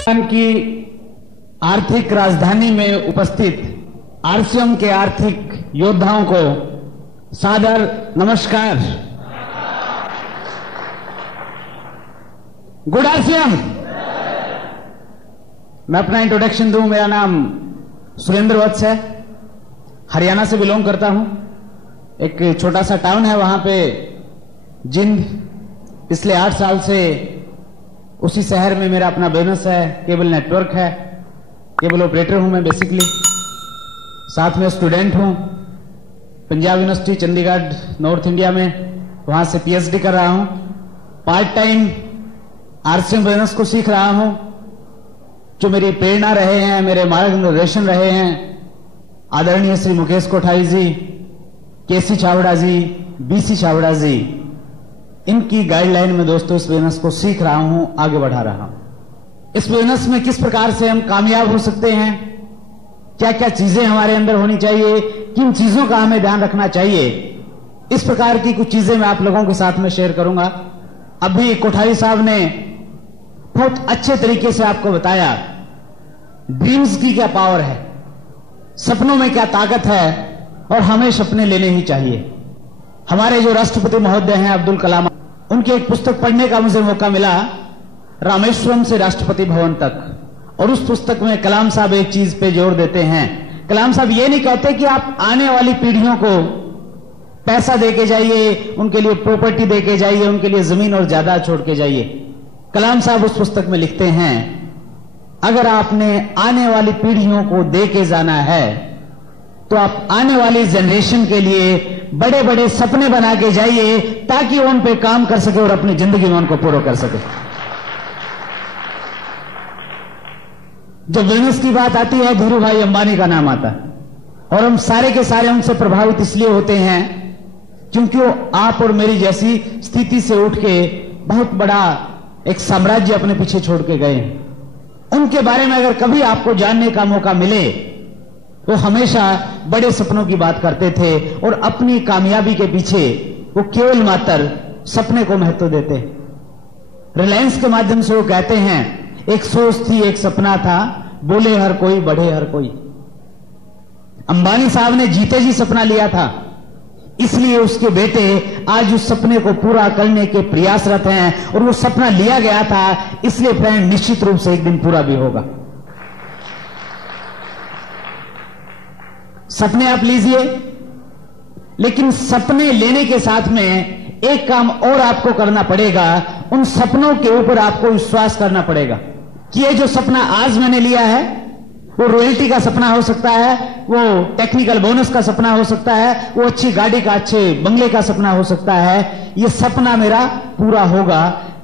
की आर्थिक राजधानी में उपस्थित आरसीएम के आर्थिक योद्धाओं को सादर नमस्कार। Good RCM. मैं अपना इंट्रोडक्शन दूं। मेरा नाम सुरेंद्र वत्स है, हरियाणा से बिलोंग करता हूं। एक छोटा सा टाउन है वहां पे जिंद। पिछले 8 साल से उसी शहर में मेरा अपना बिजनेस है, केबल नेटवर्क है, केबल ऑपरेटर हूं मैं बेसिकली। साथ में स्टूडेंट हूं Punjab university Chandigarh north India में, वहां से पीएचडी कर रहा हूं। पार्ट टाइम आरसीएम बिजनेस को सीख रहा हूं। जो मेरी प्रेरणा रहे हैं, मेरे मार्गदर्शन रहे हैं, आदरणीय श्री मुकेश कोठारी जी, केसी छाबड़ा जी, बीसी छाबड़ा जी, इनकी गाइडलाइन में दोस्तों इस बिजनेस को सीख रहा हूं, आगे बढ़ा रहा हूं। इस बिजनेस में किस प्रकार से हम कामयाब हो सकते हैं, क्या क्या चीजें हमारे अंदर होनी चाहिए, किन चीजों का हमें ध्यान रखना चाहिए, इस प्रकार की कुछ चीजें मैं आप लोगों के साथ में शेयर करूंगा। अभी कोठारी साहब ने बहुत अच्छे तरीके से आपको बताया ड्रीम्स की क्या पावर है, सपनों में क्या ताकत है, और हमें सपने लेने ही चाहिए। हमारे जो राष्ट्रपति महोदय हैं अब्दुल कलाम, उनकी एक पुस्तक पढ़ने का मुझे मौका मिला, रामेश्वरम से राष्ट्रपति भवन तक। और उस पुस्तक में कलाम साहब एक चीज पे जोर देते हैं। कलाम साहब ये नहीं कहते कि आप आने वाली पीढ़ियों को पैसा देके जाइए, उनके लिए प्रॉपर्टी देके जाइए, उनके लिए जमीन और जायदाद छोड़ के जाइए। कलाम साहब उस पुस्तक में लिखते हैं, अगर आपने आने वाली पीढ़ियों को देके जाना है तो आप आने वाली जनरेशन के लिए बड़े बड़े सपने बना के जाइए, ताकि वो उन पे काम कर सके और अपनी जिंदगी में उनको पूरा कर सके। जब बिजनेस की बात आती है, धीरू भाई अंबानी का नाम आता है, और हम सारे के सारे उनसे प्रभावित इसलिए होते हैं क्योंकि वो आप और मेरी जैसी स्थिति से उठ के बहुत बड़ा एक साम्राज्य अपने पीछे छोड़ के गए हैं। उनके बारे में अगर कभी आपको जानने का मौका मिले, वो हमेशा बड़े सपनों की बात करते थे और अपनी कामयाबी के पीछे वो केवल मात्र सपने को महत्व देते। रिलायंस के माध्यम से वो कहते हैं, एक सोच थी, एक सपना था, बोले हर कोई, बढ़े हर कोई। अंबानी साहब ने जीते जी सपना लिया था, इसलिए उसके बेटे आज उस सपने को पूरा करने के प्रयासरत हैं, और वो सपना लिया गया था, इसलिए फ्रेंड निश्चित रूप से एक दिन पूरा भी होगा। सपने आप लीजिए, लेकिन सपने लेने के साथ में एक काम और आपको करना पड़ेगा। उन सपनों के ऊपर आपको विश्वास करना पड़ेगा कि ये जो सपना आज मैंने लिया है, वो रॉयल्टी का सपना हो सकता है, वो टेक्निकल बोनस का सपना हो सकता है, वो अच्छी गाड़ी का, अच्छे बंगले का सपना हो सकता है। ये सपना मेरा पूरा होगा।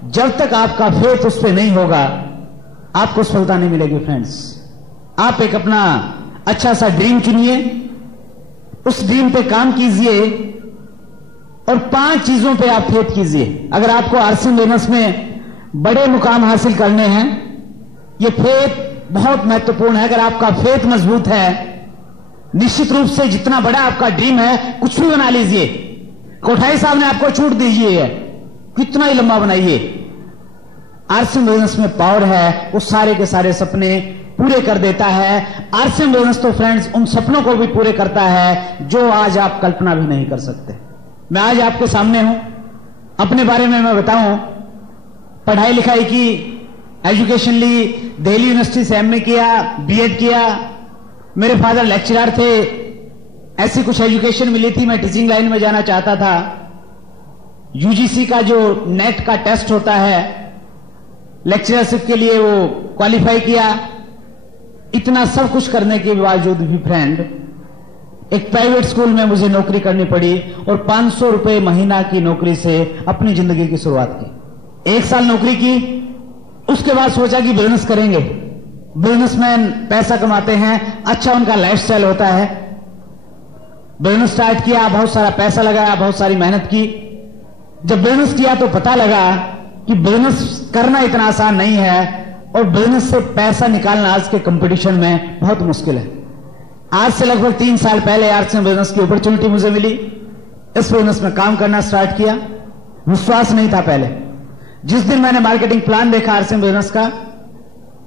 जब तक आपका फेथ उस पर नहीं होगा, आपको सफलता नहीं मिलेगी। फ्रेंड्स, आप एक अपना अच्छा सा ड्रीम चुनिए, उस ड्रीम पे काम कीजिए, और 5 चीजों पे आप फेथ कीजिए। अगर आपको आरसीएम बिजनेस में बड़े मुकाम हासिल करने हैं, ये फेथ बहुत महत्वपूर्ण है। अगर आपका फेथ मजबूत है, निश्चित रूप से जितना बड़ा आपका ड्रीम है, कुछ भी बना लीजिए। कोठारी साहब ने आपको छूट दीजिए है, कितना ही लंबा बनाइए। आरसीएम बिजनेस में पावर है, वो सारे के सारे सपने पूरे कर देता है। आरसीएम बिजनेस तो फ्रेंड्स उन सपनों को भी पूरे करता है जो आज आप कल्पना भी नहीं कर सकते। मैं आज आपके सामने हूं, अपने बारे में मैं बताऊं, पढ़ाई लिखाई की, एजुकेशन ली, दिल्ली यूनिवर्सिटी से एमए किया, बीएड किया। मेरे फादर लेक्चरर थे, ऐसी कुछ एजुकेशन मिली थी, मैं टीचिंग लाइन में जाना चाहता था। यूजीसी का जो नेट का टेस्ट होता है लेक्चरशिप के लिए, वो क्वालिफाई किया। इतना सब कुछ करने के बावजूद भी फ्रेंड एक प्राइवेट स्कूल में मुझे नौकरी करनी पड़ी, और 500 रुपए महीना की नौकरी से अपनी जिंदगी की शुरुआत की। 1 साल नौकरी की, उसके बाद सोचा कि बिजनेस करेंगे। बिजनेसमैन पैसा कमाते हैं, अच्छा उनका लाइफस्टाइल होता है। बिजनेस स्टार्ट किया, बहुत सारा पैसा लगाया, बहुत सारी मेहनत की। जब बिजनेस किया तो पता लगा कि बिजनेस करना इतना आसान नहीं है, और बिजनेस से पैसा निकालना आज के कंपटीशन में बहुत मुश्किल है। आज से लगभग 3 साल पहले आरसीएम बिजनेस की अपॉर्चुनिटी मुझे मिली। इस बिजनेस में काम करना स्टार्ट किया। विश्वास नहीं था पहले। जिस दिन मैंने मार्केटिंग प्लान देखा आरसीएम बिजनेस का,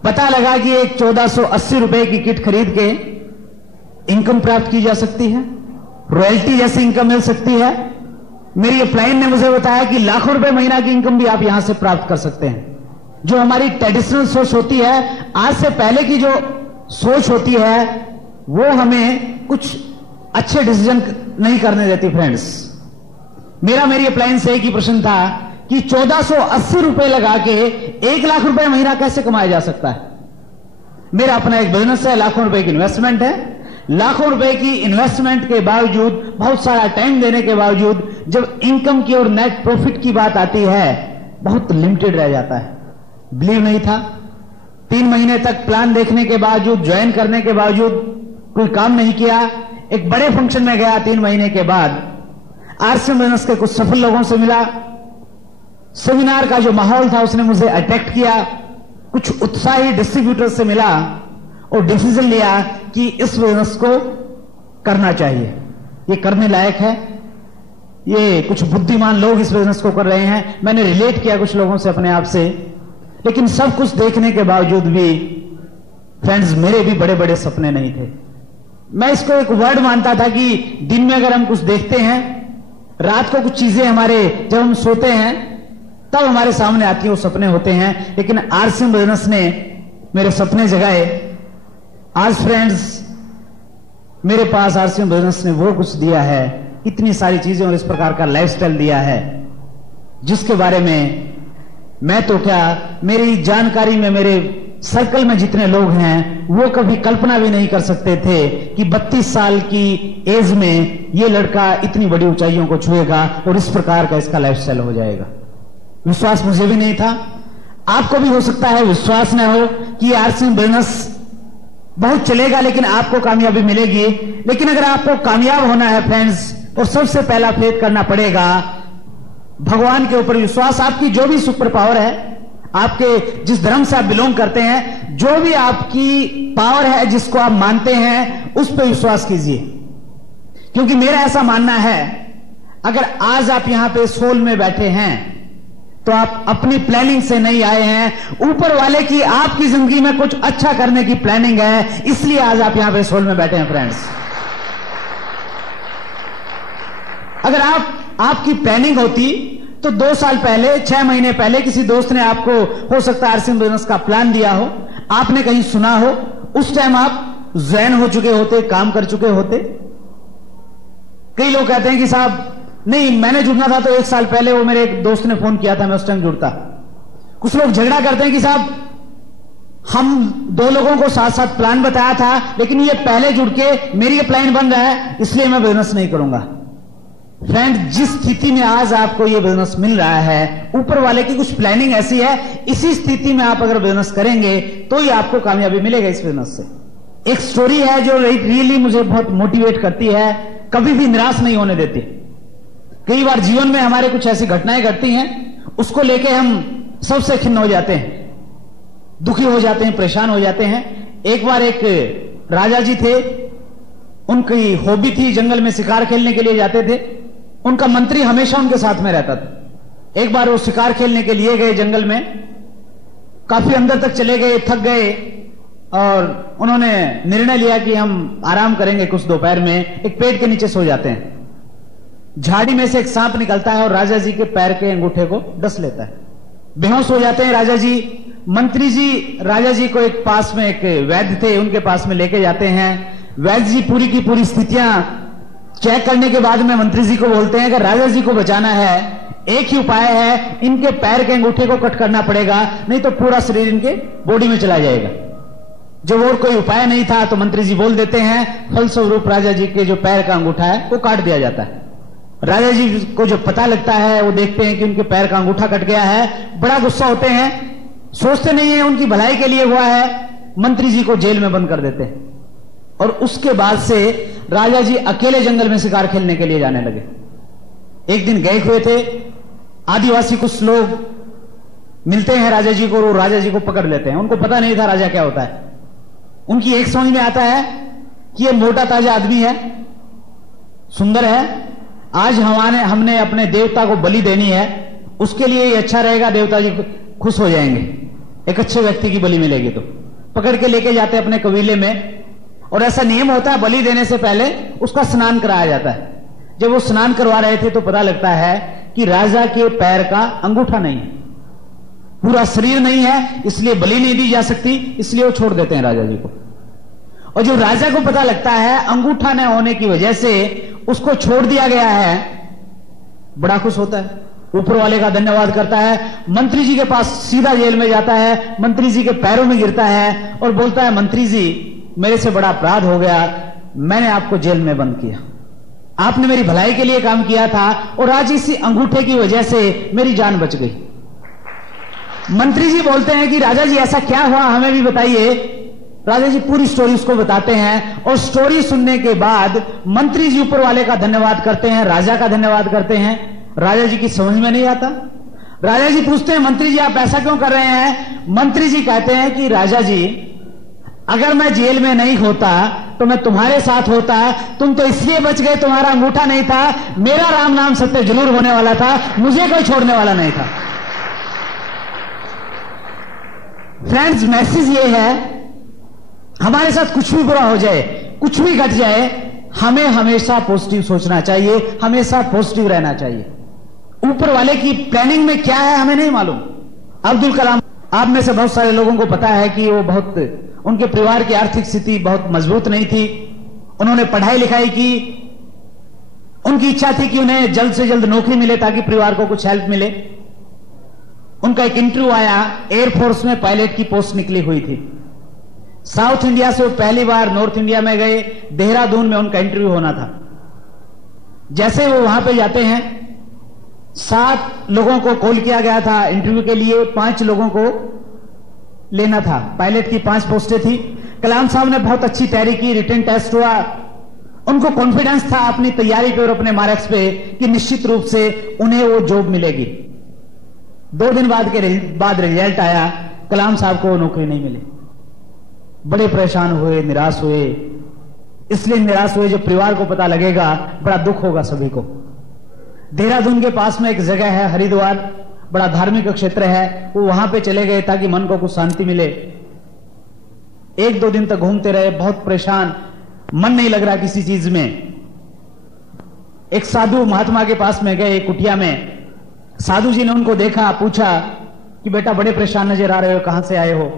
पता लगा कि एक 1480 रुपए की किट खरीद के इनकम प्राप्त की जा सकती है, रॉयल्टी जैसी इनकम मिल सकती है। मेरी अपलाइन ने मुझे बताया कि लाखों रुपए महीना की इनकम भी आप यहां से प्राप्त कर सकते हैं। जो हमारी ट्रेडिशनल सोच होती है, आज से पहले की जो सोच होती है, वो हमें कुछ अच्छे डिसीजन नहीं करने देती। फ्रेंड्स, मेरी अपलाइन से एक ही प्रश्न था कि 1480 रुपए लगा के 1 लाख रुपए महीना कैसे कमाया जा सकता है। मेरा अपना एक बिजनेस है, लाखों रुपए की इन्वेस्टमेंट है। लाखों रुपए की इन्वेस्टमेंट के बावजूद, बहुत सारा टाइम देने के बावजूद, जब इनकम की और नेट प्रॉफिट की बात आती है, बहुत लिमिटेड रह जाता है। बिलीव नहीं था। 3 महीने तक प्लान देखने के बावजूद, ज्वाइन करने के बावजूद कोई काम नहीं किया। एक बड़े फंक्शन में गया 3 महीने के बाद, आरसीएम बिजनेस के कुछ सफल लोगों से मिला। सेमिनार का जो माहौल था उसने मुझे अट्रैक्ट किया। कुछ उत्साही डिस्ट्रीब्यूटर से मिला और डिसीजन लिया कि इस बिजनेस को करना चाहिए, ये करने लायक है, ये कुछ बुद्धिमान लोग इस बिजनेस को कर रहे हैं। मैंने रिलेट किया कुछ लोगों से अपने आप से। लेकिन सब कुछ देखने के बावजूद भी फ्रेंड्स, मेरे भी बड़े बड़े सपने नहीं थे। मैं इसको एक वर्ड मानता था कि दिन में अगर हम कुछ देखते हैं, रात को कुछ चीजें हमारे, जब हम सोते हैं तब हमारे सामने आती है, वो सपने होते हैं। लेकिन आरसीएम बिजनेस ने मेरे सपने जगाए। आज फ्रेंड्स, मेरे पास आरसीएम बिजनेस ने वो कुछ दिया है, इतनी सारी चीजें और इस प्रकार का लाइफस्टाइल दिया है, जिसके बारे में मैं तो क्या, मेरी जानकारी में, मेरे सर्कल में जितने लोग हैं, वो कभी कल्पना भी नहीं कर सकते थे कि 32 साल की एज में ये लड़का इतनी बड़ी ऊंचाइयों को छुएगा और इस प्रकार का इसका लाइफस्टाइल हो जाएगा। विश्वास मुझे भी नहीं था, आपको भी हो सकता है विश्वास न हो कि आरसीएम बिजनेस बहुत चलेगा, लेकिन आपको कामयाबी मिलेगी। लेकिन अगर आपको कामयाब होना है फ्रेंड्स, और सबसे पहला फेथ करना पड़ेगा भगवान के ऊपर विश्वास। आपकी जो भी सुपर पावर है, आपके जिस धर्म से आप बिलोंग करते हैं, जो भी आपकी पावर है जिसको आप मानते हैं, उस पर विश्वास कीजिए। क्योंकि मेरा ऐसा मानना है, अगर आज आप यहां पे सोल में बैठे हैं तो आप अपनी प्लानिंग से नहीं आए हैं, ऊपर वाले की आपकी जिंदगी में कुछ अच्छा करने की प्लानिंग है, इसलिए आज आप यहां पे सोल में बैठे हैं। फ्रेंड्स, अगर आपकी प्लानिंग होती तो 2 साल पहले, 6 महीने पहले किसी दोस्त ने आपको, हो सकता है आरसीएम बिजनेस का प्लान दिया हो, आपने कहीं सुना हो, उस टाइम आप ज्वाइन हो चुके होते, काम कर चुके होते। कई लोग कहते हैं कि साहब नहीं, मैंने जुड़ना था तो 1 साल पहले वो मेरे एक दोस्त ने फोन किया था, मैं उस टाइम जुड़ता। कुछ लोग झगड़ा करते हैं कि साहब हम 2 लोगों को साथ साथ प्लान बताया था, लेकिन ये पहले जुड़ के मेरी प्लान बन रहा है, इसलिए मैं बिजनेस नहीं करूंगा। फ्रेंड, जिस स्थिति में आज आपको ये बिजनेस मिल रहा है, ऊपर वाले की कुछ प्लानिंग ऐसी है, इसी स्थिति में आप अगर बिजनेस करेंगे तो ही आपको कामयाबी मिलेगा इस बिजनेस से। एक स्टोरी है जो रियली मुझे बहुत मोटिवेट करती है, कभी भी निराश नहीं होने देती। कई बार जीवन में हमारे कुछ ऐसी घटनाएं घटती हैं, उसको लेके हम सबसे खिन्न हो जाते हैं, दुखी हो जाते हैं, परेशान हो जाते हैं। एक बार एक राजा जी थे, उनकी हॉबी थी जंगल में शिकार खेलने के लिए जाते थे। उनका मंत्री हमेशा उनके साथ में रहता था। एक बार वो शिकार खेलने के लिए गए जंगल में, काफी अंदर तक चले गए, थक गए और उन्होंने निर्णय लिया कि हम आराम करेंगे कुछ दोपहर में, एक पेड़ के नीचे सो जाते हैं। झाड़ी में से एक सांप निकलता है और राजा जी के पैर के अंगूठे को डस लेता है। बेहोश हो जाते हैं राजा जी। मंत्री जी राजा जी को एक पास में एक वैद्य थे, उनके पास में लेके जाते हैं। वैद्य जी पूरी की पूरी स्थितियां चेक करने के बाद में मंत्री जी को बोलते हैं कि राजा जी को बचाना है, एक ही उपाय है, इनके पैर के अंगूठे को कट करना पड़ेगा, नहीं तो पूरा शरीर इनके बॉडी में चला जाएगा। जब और कोई उपाय नहीं था तो मंत्री जी बोल देते हैं, फलस्वरूप राजा जी के जो पैर का अंगूठा है वो काट दिया जाता है। राजा जी को जब पता लगता है, वो देखते हैं कि उनके पैर का अंगूठा कट गया है, बड़ा गुस्सा होते हैं, सोचते नहीं है उनकी भलाई के लिए हुआ है, मंत्री जी को जेल में बंद कर देते हैं। और उसके बाद से राजा जी अकेले जंगल में शिकार खेलने के लिए जाने लगे। एक दिन गए हुए थे, आदिवासी कुछ लोग मिलते हैं राजा जी को और राजा जी को पकड़ लेते हैं। उनको पता नहीं था राजा क्या होता है। उनकी एक समझ में आता है कि ये मोटा ताजा आदमी है, सुंदर है, आज हमने अपने देवता को बलि देनी है, उसके लिए ये अच्छा रहेगा, देवता जी खुश हो जाएंगे। एक अच्छे व्यक्ति की बलि मिलेगी तो पकड़ के लेके जाते अपने कबीले में, और ऐसा नियम होता है बलि देने से पहले उसका स्नान कराया जाता है। जब वो स्नान करवा रहे थे तो पता लगता है कि राजा के पैर का अंगूठा नहीं है, पूरा शरीर नहीं है, इसलिए बलि नहीं दी जा सकती, इसलिए वो छोड़ देते हैं राजा जी को। और जब राजा को पता लगता है अंगूठा न होने की वजह से उसको छोड़ दिया गया है, बड़ा खुश होता है, ऊपर वाले का धन्यवाद करता है, मंत्री जी के पास सीधा जेल में जाता है, मंत्री जी के पैरों में गिरता है और बोलता है, मंत्री जी मेरे से बड़ा अपराध हो गया, मैंने आपको जेल में बंद किया, आपने मेरी भलाई के लिए काम किया था और आज इसी अंगूठे की वजह से मेरी जान बच गई। मंत्री जी बोलते हैं कि राजा जी ऐसा क्या हुआ, हमें भी बताइए। राजा जी पूरी स्टोरी उसको बताते हैं और स्टोरी सुनने के बाद मंत्री जी ऊपर वाले का धन्यवाद करते हैं, राजा का धन्यवाद करते हैं। राजा जी की समझ में नहीं आता। राजा जी पूछते हैं, मंत्री जी आप ऐसा क्यों कर रहे हैं? मंत्री जी कहते हैं कि राजा जी अगर मैं जेल में नहीं होता तो मैं तुम्हारे साथ होता, तुम तो इसलिए बच गए तुम्हारा अंगूठा नहीं था, मेरा राम नाम सत्य जरूर होने वाला था, मुझे कोई छोड़ने वाला नहीं था। फ्रेंड्स, मैसेज ये है, हमारे साथ कुछ भी बुरा हो जाए, कुछ भी घट जाए, हमें हमेशा पॉजिटिव सोचना चाहिए, हमेशा पॉजिटिव रहना चाहिए। ऊपर वाले की प्लानिंग में क्या है हमें नहीं मालूम। अब्दुल कलाम, आप में से बहुत सारे लोगों को पता है कि वो बहुत, उनके परिवार की आर्थिक स्थिति बहुत मजबूत नहीं थी, उन्होंने पढ़ाई लिखाई की, उनकी इच्छा थी कि उन्हें जल्द से जल्द नौकरी मिले ताकि परिवार को कुछ हेल्प मिले। उनका एक इंटरव्यू आया, एयरफोर्स में पायलट की पोस्ट निकली हुई थी। साउथ इंडिया से वो पहली बार नॉर्थ इंडिया में गए, देहरादून में उनका इंटरव्यू होना था। जैसे वो वहां पे जाते हैं, 7 लोगों को कॉल किया गया था इंटरव्यू के लिए, 5 लोगों को लेना था। पायलट की 5 पोस्टें थी। कलाम साहब ने बहुत अच्छी तैयारी की, रिटन टेस्ट हुआ, उनको कॉन्फिडेंस था अपनी तैयारी पे और अपने मार्क्स पे कि निश्चित रूप से उन्हें वो जॉब मिलेगी। 2 दिन बाद रिजल्ट आया, कलाम साहब को नौकरी नहीं मिली। बड़े परेशान हुए, निराश हुए। इसलिए निराश हुए जब परिवार को पता लगेगा बड़ा दुख होगा सभी को। देहरादून के पास में एक जगह है हरिद्वार, बड़ा धार्मिक क्षेत्र है, वो वहां पे चले गए ताकि मन को कुछ शांति मिले। 1-2 दिन तक घूमते रहे, बहुत परेशान, मन नहीं लग रहा किसी चीज में। एक साधु महात्मा के पास में गए, कुटिया में। साधु जी ने उनको देखा, पूछा कि बेटा बड़े परेशान नजर आ रहे हो, कहां से आए हो?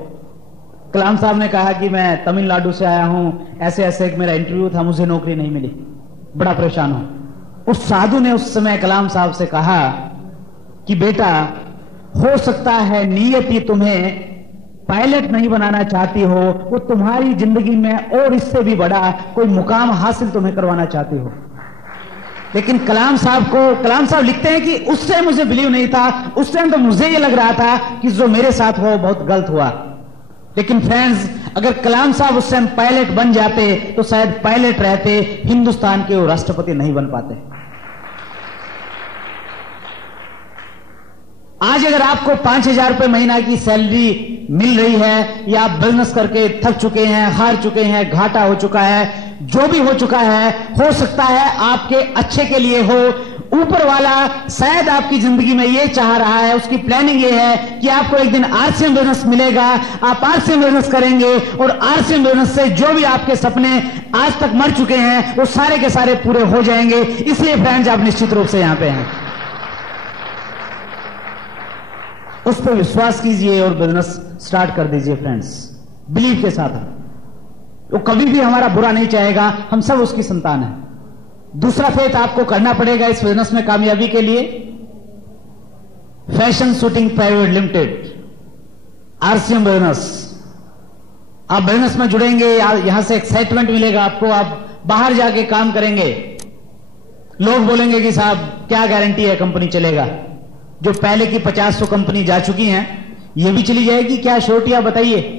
कलाम साहब ने कहा कि मैं तमिलनाडु से आया हूं, ऐसे ऐसे एक मेरा इंटरव्यू था, मुझे नौकरी नहीं मिली, बड़ा परेशान हूं। उस साधु ने उस समय कलाम साहब से कहा कि बेटा हो सकता है नियति तुम्हें पायलट नहीं बनाना चाहती हो, वो तुम्हारी जिंदगी में और इससे भी बड़ा कोई मुकाम हासिल तुम्हें करवाना चाहती हो। लेकिन कलाम साहब लिखते हैं कि उस टाइम मुझे बिलीव नहीं था, उस टाइम तो मुझे ये लग रहा था कि जो मेरे साथ हुआ बहुत गलत हुआ। लेकिन फ्रेंड्स, अगर कलाम साहब उस टाइम पायलट बन जाते तो शायद पायलट रहते, हिंदुस्तान के वो राष्ट्रपति नहीं बन पाते। आज अगर आपको 5,000 रुपए महीना की सैलरी मिल रही है, या आप बिजनेस करके थक चुके हैं, हार चुके हैं, घाटा हो चुका है, जो भी हो चुका है, हो सकता है आपके अच्छे के लिए हो। ऊपर वाला शायद आपकी जिंदगी में ये चाह रहा है, उसकी प्लानिंग ये है कि आपको एक दिन आरसीएम बिजनेस मिलेगा, आप आरसीएम बिजनेस करेंगे और आरसीएम बिजनेस से जो भी आपके सपने आज तक मर चुके हैं वो सारे के सारे पूरे हो जाएंगे। इसलिए फ्रेंड्स, आप निश्चित रूप से यहां पे हैं, उस पर विश्वास कीजिए और बिजनेस स्टार्ट कर दीजिए। फ्रेंड्स, बिलीव के साथ वो कभी भी हमारा बुरा नहीं चाहेगा, हम सब उसकी संतान है। दूसरा फेथ आपको करना पड़ेगा इस बिजनेस में कामयाबी के लिए। Fashion shooting private limited, RCM business. आप बिजनेस में जुड़ेंगे, यहां से एक्साइटमेंट मिलेगा आपको, आप बाहर जाके काम करेंगे, लोग बोलेंगे कि साहब क्या गारंटी है कंपनी चलेगा। जो पहले की 50-100 कंपनी जा चुकी हैं, ये भी चली जाएगी क्या? श्योरिटी आप बताइए।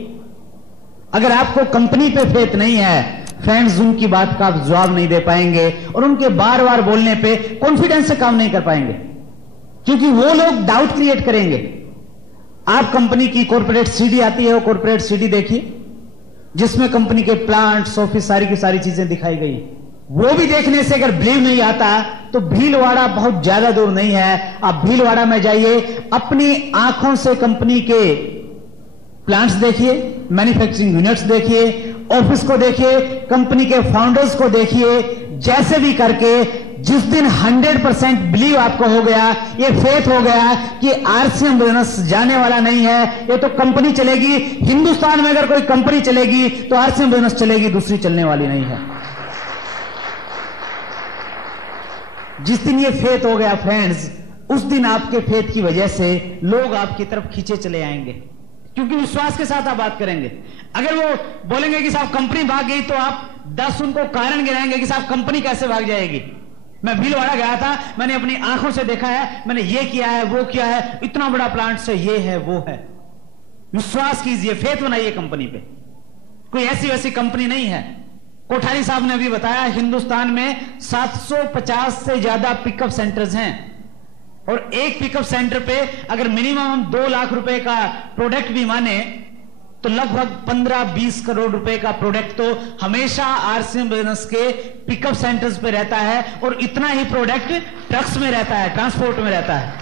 अगर आपको कंपनी पे फेथ नहीं है फ्रेंड्स, उनकी बात का आप जवाब नहीं दे पाएंगे और उनके बार बार बोलने पे कॉन्फिडेंस से काम नहीं कर पाएंगे, क्योंकि वो लोग डाउट क्रिएट करेंगे। आप कंपनी की कॉर्पोरेट सीडी आती है, वो कॉर्पोरेट सीडी देखिए जिसमें कंपनी के प्लांट्स, ऑफिस, सारी की सारी चीजें दिखाई गई। वो भी देखने से अगर बिलीव नहीं आता तो भीलवाड़ा बहुत ज्यादा दूर नहीं है, आप भीलवाड़ा में जाइए, अपनी आंखों से कंपनी के प्लांट्स देखिए, मैन्युफैक्चरिंग यूनिट्स देखिए, ऑफिस को देखिए, कंपनी के फाउंडर्स को देखिए, जैसे भी करके जिस दिन 100% बिलीव आपको हो गया, ये फेथ हो गया कि आरसीएम बिजनेस जाने वाला नहीं है, ये तो कंपनी चलेगी, हिंदुस्तान में अगर कोई कंपनी चलेगी तो आरसीएम बिजनेस चलेगी, दूसरी चलने वाली नहीं है। जिस दिन ये फेथ हो गया फ्रेंड्स, उस दिन आपके फेथ की वजह से लोग आपकी तरफ खींचे चले आएंगे, क्योंकि विश्वास के साथ आप बात करेंगे। अगर वो बोलेंगे कि साहब कंपनी भाग गई, तो आप 10 उनको कारण गिनाएंगे कि साहब कंपनी कैसे भाग जाएगी। मैं भीलवाड़ा गया था, मैंने अपनी आंखों से देखा है, मैंने ये किया है, वो किया है, इतना बड़ा प्लांट से ये है वो है। विश्वास कीजिए, फेथ बनाइए कंपनी पे। कोई ऐसी वैसी कंपनी नहीं है। कोठारी साहब ने अभी बताया, हिंदुस्तान में 750 से ज्यादा पिकअप सेंटर्स हैं, और एक पिकअप सेंटर पे अगर मिनिमम हम 2 लाख रुपए का प्रोडक्ट भी माने, तो लगभग 15-20 करोड़ रुपए का प्रोडक्ट तो हमेशा आरसीएम बिजनेस के पिकअप सेंटर्स पे रहता है, और इतना ही प्रोडक्ट ट्रक्स में रहता है, ट्रांसपोर्ट में रहता है,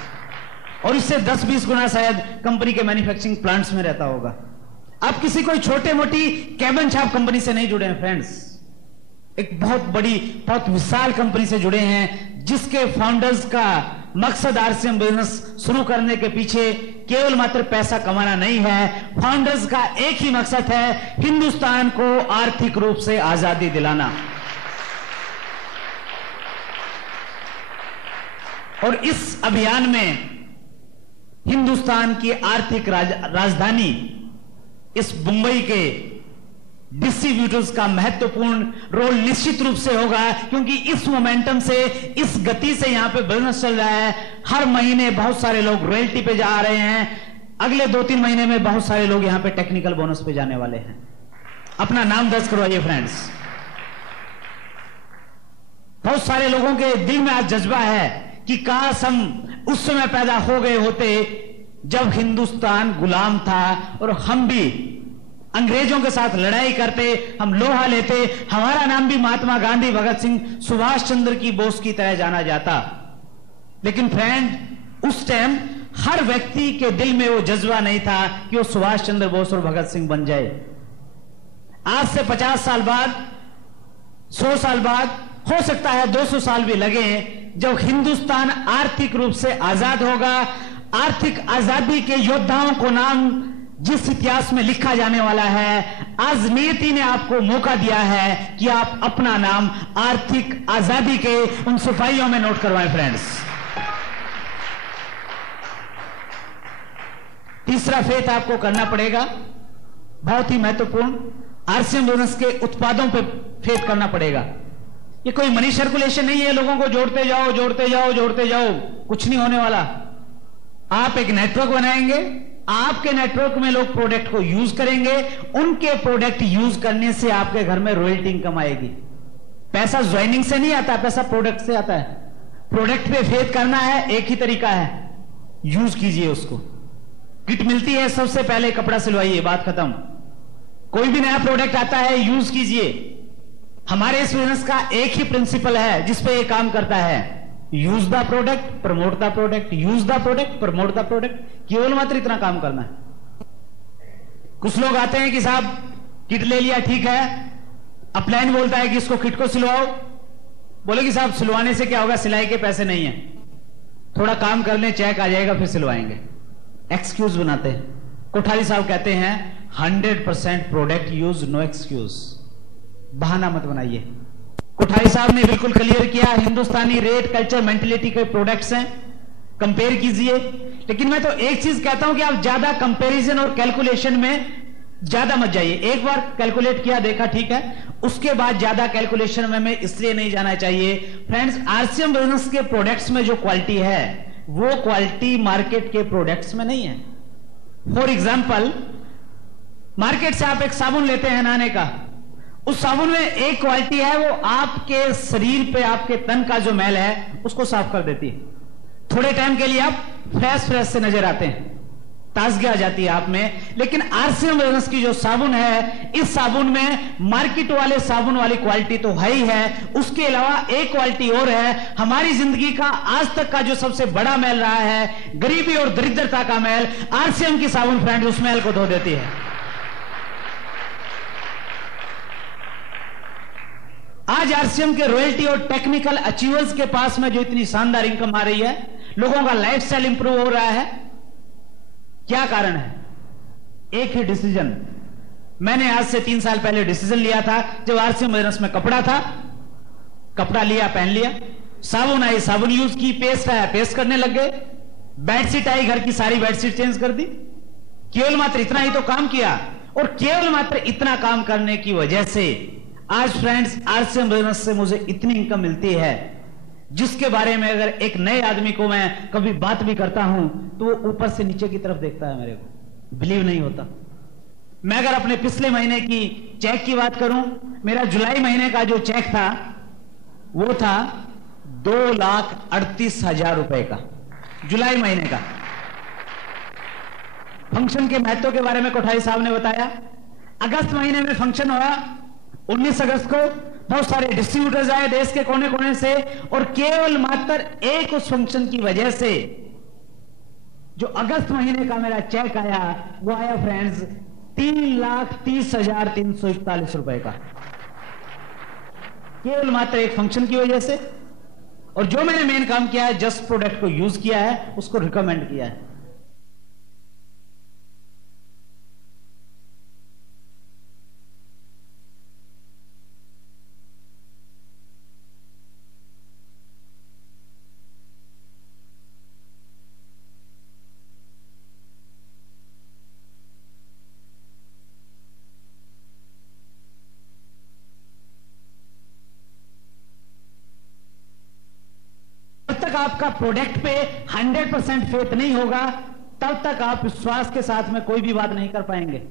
और इससे 10-20 गुना शायद कंपनी के मैन्युफैक्चरिंग प्लांट्स में रहता होगा। आप किसी कोई छोटे मोटी कैबन छाप कंपनी से नहीं जुड़े हैं फ्रेंड्स, एक बहुत बड़ी, बहुत विशाल कंपनी से जुड़े हैं, जिसके फाउंडर्स का मकसद आरसीएम बिजनेस शुरू करने के पीछे केवल मात्र पैसा कमाना नहीं है। फाउंडर्स का एक ही मकसद है, हिंदुस्तान को आर्थिक रूप से आजादी दिलाना। और इस अभियान में हिंदुस्तान की आर्थिक राजधानी इस मुंबई के डिस्ट्रीब्यूटर्स का महत्वपूर्ण रोल निश्चित रूप से होगा, क्योंकि इस मोमेंटम से, इस गति से यहां पे बिजनेस चल रहा है। हर महीने बहुत सारे लोग रॉयल्टी पे जा रहे हैं, अगले 2-3 महीने में बहुत सारे लोग यहां पे टेक्निकल बोनस पे जाने वाले हैं। अपना नाम दर्ज करवाइए फ्रेंड्स। बहुत सारे लोगों के दिल में आज जज्बा है कि काश हम उस समय पैदा हो गए होते जब हिंदुस्तान गुलाम था, और हम भी अंग्रेजों के साथ लड़ाई करते, हम लोहा लेते, हमारा नाम भी महात्मा गांधी, भगत सिंह, सुभाष चंद्र की बोस की तरह जाना जाता। लेकिन फ्रेंड, उस टाइम हर व्यक्ति के दिल में वो जज्बा नहीं था कि वो सुभाष चंद्र बोस और भगत सिंह बन जाए। आज से 50 साल बाद, 100 साल बाद, हो सकता है 200 साल भी लगे, जब हिंदुस्तान आर्थिक रूप से आजाद होगा, आर्थिक आजादी के योद्धाओं को नाम जिस इतिहास में लिखा जाने वाला है, आज नियति ने आपको मौका दिया है कि आप अपना नाम आर्थिक आजादी के उन सिपाहियों में नोट करवाएं फ्रेंड्स। तीसरा फेथ आपको करना पड़ेगा, बहुत ही महत्वपूर्ण, आरसीएम बिजनेस के उत्पादों पे फेथ करना पड़ेगा। ये कोई मनी सर्कुलेशन नहीं है, लोगों को जोड़ते जाओ जोड़ते जाओ जोड़ते जाओ, कुछ नहीं होने वाला। आप एक नेटवर्क बनाएंगे, आपके नेटवर्क में लोग प्रोडक्ट को यूज करेंगे, उनके प्रोडक्ट यूज करने से आपके घर में रॉयल्टी इनकम आएगी। पैसा ज्वाइनिंग से नहीं आता, पैसा प्रोडक्ट से आता है। प्रोडक्ट पे फेथ करना है, एक ही तरीका है, यूज कीजिए उसको। किट मिलती है, सबसे पहले कपड़ा सिलवाइए, बात खत्म। कोई भी नया प्रोडक्ट आता है, यूज कीजिए। हमारे इस बिजनेस का एक ही प्रिंसिपल है जिसपे ये काम करता है, use the product, promote the product, use the product, promote the product, केवल मात्र इतना काम करना है। कुछ लोग आते हैं कि साहब किट ले लिया, ठीक है, अपलाइन बोलता है कि इसको किट को सिलवाओ, बोले कि साहब सिलवाने से क्या होगा, सिलाई के पैसे नहीं है, थोड़ा काम कर लें, चेक आ जाएगा फिर सिलवाएंगे। एक्सक्यूज बनाते हैं। कोठारी साहब कहते हैं 100% प्रोडक्ट यूज, नो एक्सक्यूज, बहाना मत बनाइए। कोठारी साहब ने बिल्कुल क्लियर किया, हिंदुस्तानी रेट, कल्चर, मेंटेलिटी के प्रोडक्ट्स हैं, कंपेयर कीजिए। लेकिन मैं तो एक चीज कहता हूं कि आप ज्यादा कंपैरिजन और कैलकुलेशन में ज्यादा मत जाइए। एक बार कैलकुलेट किया, देखा, ठीक है, उसके बाद ज्यादा कैलकुलेशन में इसलिए नहीं जाना चाहिए। फ्रेंड्स, आरसीएम बिजनेस के प्रोडक्ट्स में जो क्वालिटी है, वो क्वालिटी मार्केट के प्रोडक्ट्स में नहीं है। फॉर एग्जाम्पल, मार्केट से आप एक साबुन लेते हैं नहाने का, उस साबुन में एक क्वालिटी है, वो आपके शरीर पे, आपके तन का जो मैल है उसको साफ कर देती है। थोड़े टाइम के लिए आप फ्रेश से नजर आते हैं, ताजगी आ जाती है आप में। लेकिन आरसीएम बिजनेस की जो साबुन है, इस साबुन में मार्केट वाले साबुन वाली क्वालिटी तो है ही है, उसके अलावा एक क्वालिटी और है। हमारी जिंदगी का आज तक का जो सबसे बड़ा मैल रहा है, गरीबी और दरिद्रता का मैल, आरसीएम की साबुन फ्रेंड उस मैल को धो देती है। आज आरसीएम के रॉयल्टी और टेक्निकल अचीवर्स के पास में जो इतनी शानदार इनकम आ रही है, लोगों का लाइफस्टाइल इंप्रूव हो रहा है, क्या कारण है? एक ही डिसीजन। मैंने आज से 3 साल पहले डिसीजन लिया था, जब आरसीएम बिजनेस में कपड़ा था, कपड़ा लिया, पहन लिया, साबुन आई, साबुन यूज की, पेस्ट आया, पेस्ट करने लग गए, बेडशीट आई, घर की सारी बेडशीट चेंज कर दी। केवल मात्र इतना ही तो काम किया, और केवल मात्र इतना काम करने की वजह से आज फ्रेंड्स आरसीएम बिजनेस से मुझे इतनी इनकम मिलती है, जिसके बारे में अगर एक नए आदमी को मैं कभी बात भी करता हूं तो वो ऊपर से नीचे की तरफ देखता है, मेरे को बिलीव नहीं होता। मैं अगर अपने पिछले महीने की चेक की बात करूं, मेरा जुलाई महीने का जो चेक था वो था 2,38,000 रुपए का, जुलाई महीने का। फंक्शन के महत्व के बारे में कोठारी साहब ने बताया। अगस्त महीने में फंक्शन हुआ, 19 अगस्त को बहुत सारे डिस्ट्रीब्यूटर्स आए देश के कोने कोने से, और केवल मात्र एक उस फंक्शन की वजह से जो अगस्त महीने का मेरा चेक आया, वो आया फ्रेंड्स 3,30,341 रुपए का, केवल मात्र एक फंक्शन की वजह से। और जो मैंने मेन काम किया है, जस्ट प्रोडक्ट को यूज किया है, उसको रिकमेंड किया है। तक आपका प्रोडक्ट पे 100% फेथ नहीं होगा, तब तक आप विश्वास के साथ में कोई भी बात नहीं कर पाएंगे।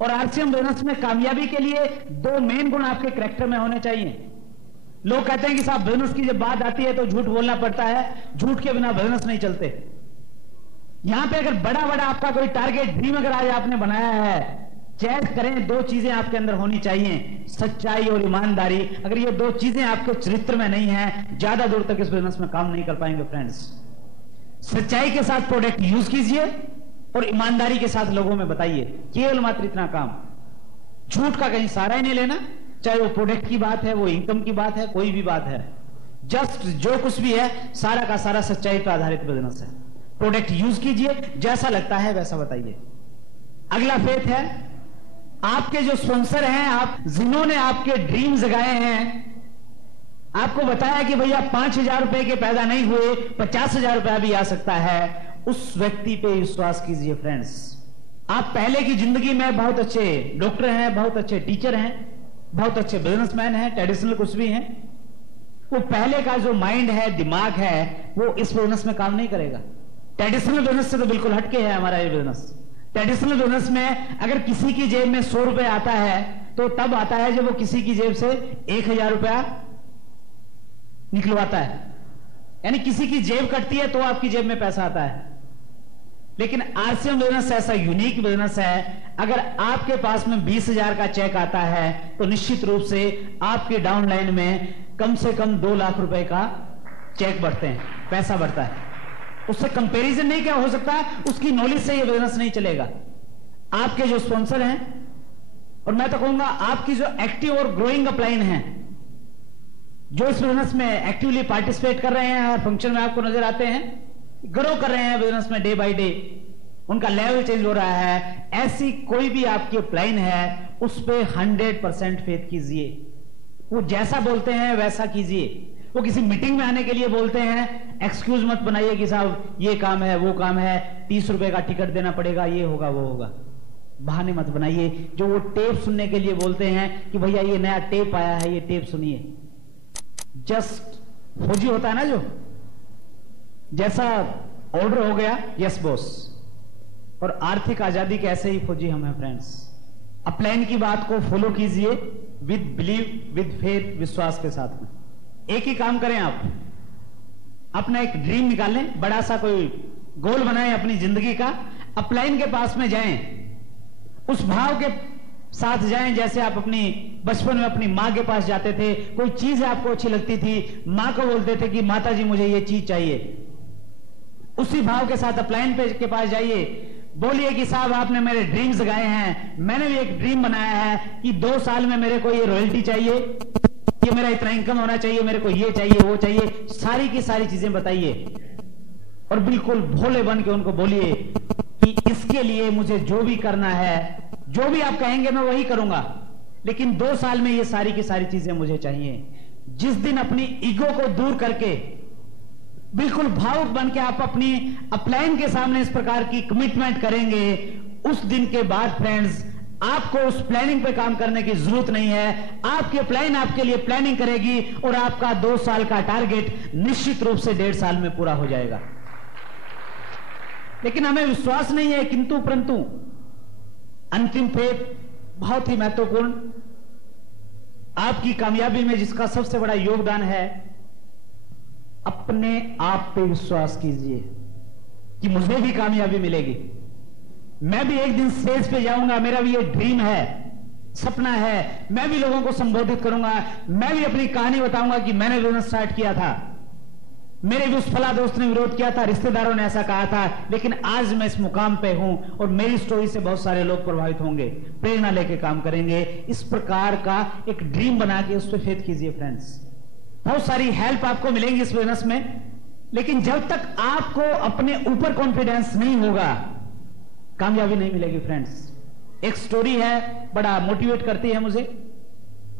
और आरसीएम बिजनेस में कामयाबी के लिए 2 मेन गुण आपके कैरेक्टर में होने चाहिए। लोग कहते हैं कि साहब बिजनेस की जब बात आती है तो झूठ बोलना पड़ता है, झूठ के बिना बिजनेस नहीं चलते। यहां पे अगर बड़ा बड़ा आपका कोई टारगेट ड्रीम अगर आज आपने बनाया है, चेक करें, 2 चीजें आपके अंदर होनी चाहिए, सच्चाई और ईमानदारी। अगर ये 2 चीजें आपके चरित्र में नहीं है, ज्यादा दूर तक इस बिजनेस में काम नहीं कर पाएंगे फ्रेंड्स। सच्चाई के साथ प्रोडक्ट यूज कीजिए और ईमानदारी के साथ लोगों में बताइए, केवल मात्र इतना काम। झूठ का कहीं सहारा ही नहीं लेना, चाहे वो प्रोडक्ट की बात है, वो इनकम की बात है, कोई भी बात है। जस्ट जो कुछ भी है सारा का सारा सच्चाई पर आधारित बिजनेस है। प्रोडक्ट यूज कीजिए, जैसा लगता है वैसा बताइए। अगला फेथ है, आपके जो स्पॉन्सर हैं, आप जिन्होंने आपके ड्रीम जगाए हैं, आपको बताया कि भैया 5,000 रुपए के पैदा नहीं हुए, 50,000 रुपया भी आ सकता है, उस व्यक्ति पे विश्वास कीजिए फ्रेंड्स। आप पहले की जिंदगी में बहुत अच्छे डॉक्टर हैं, बहुत अच्छे टीचर हैं, बहुत अच्छे बिजनेसमैन हैं, ट्रेडिशनल कुछ भी हैं, वो पहले का जो माइंड है, दिमाग है, वो इस बिजनेस में काम नहीं करेगा। ट्रेडिशनल बिजनेस से तो बिल्कुल हटके है हमारा ये बिजनेस। ट्रेडिशनल बिजनेस में अगर किसी की जेब में 100 रुपए आता है तो तब आता है जब वो किसी की जेब से 1,000 रुपया निकलवाता है, यानी किसी की जेब कटती है तो आपकी जेब में पैसा आता है। लेकिन आरसीएम बिजनेस ऐसा यूनिक बिजनेस है, अगर आपके पास में 20,000 का चेक आता है तो निश्चित रूप से आपके डाउन लाइन में कम से कम 2 लाख रुपए का चेक बढ़ते हैं, पैसा बढ़ता है। उससे कंपैरिजन नहीं क्या हो सकता, उसकी नॉलेज से ये बिजनेस नहीं चलेगा। आपके जो स्पॉन्सर हैं, और मैं तो कहूंगा आपकी जो एक्टिव और ग्रोइंग अपलाइन है, जो इस बिजनेस में एक्टिवली पार्टिसिपेट कर रहे हैं, हर फंक्शन में आपको नजर आते हैं, ग्रो कर रहे हैं बिजनेस में डे बाय डे, उनका लेवल चेंज हो रहा है, ऐसी कोई भी आपकी अपलाइन है उस पर 100% फेथ कीजिए। वो जैसा बोलते हैं वैसा कीजिए। वो किसी मीटिंग में आने के लिए बोलते हैं, एक्सक्यूज मत बनाइए कि साहब ये काम है, वो काम है, 30 रुपए का टिकट देना पड़ेगा, ये होगा वो होगा, बहाने मत बनाइए। जो वो टेप सुनने के लिए बोलते हैं कि भैया ये नया टेप आया है, ये टेप सुनिए, जस्ट फौजी होता है ना, जो जैसा ऑर्डर हो गया यस बॉस, और आर्थिक आजादी के ऐसे ही फौजी हम हैं फ्रेंड्स। अपलाइन की बात को फॉलो कीजिए विद बिलीव, विद फेथ, विश्वास के साथ में। एक ही काम करें, आप अपना एक ड्रीम निकालें, बड़ा सा कोई गोल बनाएं अपनी जिंदगी का। अपलाइन के पास में जाएं, उस भाव के साथ जाएं जैसे आप अपनी बचपन में अपनी मां के पास जाते थे, कोई चीज आपको अच्छी लगती थी, मां को बोलते थे कि माता जी मुझे ये चीज चाहिए। उसी भाव के साथ अपलाइन के पास जाइए, बोलिए कि साहब आपने मेरे ड्रीम्स गाए हैं, मैंने भी एक ड्रीम बनाया है कि 2 साल में मेरे को ये रॉयल्टी चाहिए, ये मेरा इतना इनकम होना चाहिए, मेरे को ये चाहिए वो चाहिए, सारी की सारी चीजें बताइए और बिल्कुल भोले बन के उनको बोलिए कि इसके लिए मुझे जो भी करना है, जो भी आप कहेंगे मैं वही करूंगा, लेकिन 2 साल में ये सारी की सारी चीजें मुझे चाहिए। जिस दिन अपनी ईगो को दूर करके बिल्कुल भावुक बन के आप अपनी अपलाइन के सामने इस प्रकार की कमिटमेंट करेंगे, उस दिन के बाद फ्रेंड्स आपको उस प्लानिंग पे काम करने की जरूरत नहीं है। आपकी अपलाइन आपके लिए प्लानिंग करेगी और आपका 2 साल का टारगेट निश्चित रूप से 1.5 साल में पूरा हो जाएगा। लेकिन हमें विश्वास नहीं है, किंतु परंतु अंतिम फेज बहुत ही महत्वपूर्ण, आपकी कामयाबी में जिसका सबसे बड़ा योगदान है, अपने आप पे विश्वास कीजिए कि मुझे भी कामयाबी मिलेगी, मैं भी एक दिन स्टेज पे जाऊंगा, मेरा भी ये ड्रीम है, सपना है, मैं भी लोगों को संबोधित करूंगा, मैं भी अपनी कहानी बताऊंगा कि मैंने बिजनेस स्टार्ट किया था, मेरे भी उस फला दोस्त ने विरोध किया था, रिश्तेदारों ने ऐसा कहा था, लेकिन आज मैं इस मुकाम पे हूं और मेरी स्टोरी से बहुत सारे लोग प्रभावित होंगे, प्रेरणा लेके काम करेंगे। इस प्रकार का एक ड्रीम बना के उस पर फेथ कीजिए फ्रेंड्स। बहुत सारी हेल्प आपको मिलेंगी इस बिजनेस में, लेकिन जब तक आपको अपने ऊपर कॉन्फिडेंस नहीं होगा, कामयाबी नहीं मिलेगी फ्रेंड्स। एक स्टोरी है, बड़ा मोटिवेट करती है मुझे,